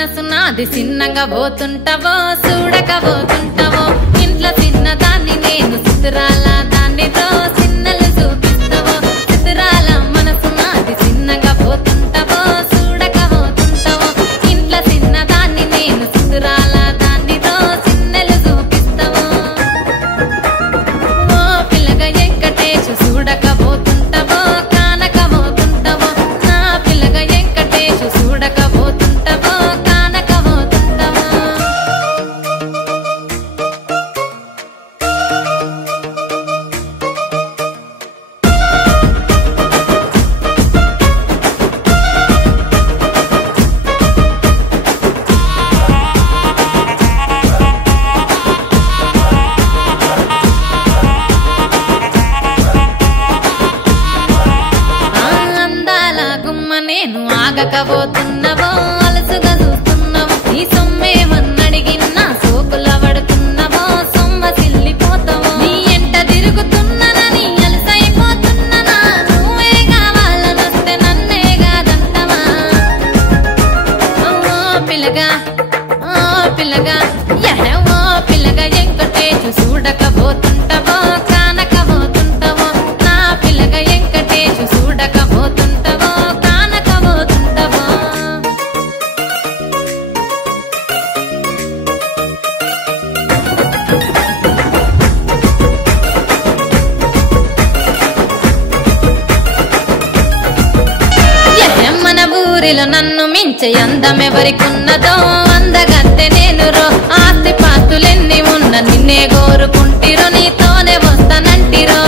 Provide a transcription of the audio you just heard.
మనసు నాది చిన్నగా పోతుంటావో చూడకపోతుంటావో ఇంట్లో చిన్నదాన్ని నేను చిత్రాల దానితో చిన్నలు చూపిస్తావో చిత్రాల మనసు నాది చిన్నగా పోతుంటావో చూడకపోతుంటావో ఇంట్లో చిన్నదాన్ని నేను చిత్రాల దానితో చిన్నలు చూపిస్తావో ఓ పిల్లగా వెంకటేశు చూడకపోతుంటావో కానకపోతుంటావో నా పిల్లగా వెంకటేశు చూడకపోతుంటావో కానకపోతుంటావో అందాల గుమ్మ నేను ఆగకపోతున్నావో అలసుగా చూస్తున్నావో నీ సొమ్మేమన్నడిగిన్నా సోకుల పడుతున్నావో సొమ్మ సిల్లిపోతావో నీ ఎంట తిరుగుతున్నానని అలసైపోతున్నానా నువ్వే కావాలనొస్తే నన్నే కాదంటావా ఓ పిల్లగా ఓ పిల్లగా వెంకటేశు చూడకపోతుంటావో కానకపోతుంటావో నా పిల్లగా వెంకటేశు చూడకపోతుంటావో కానకపోతుంటావో మన ఊరిలో నన్ను మించే అందమెవరికున్నదో అందగత్తె నేను రో ఆస్తి పాస్తులెన్ని ఉన్న నిన్నే కోరుకుంటిరో నీతోనే వస్తానంటిరో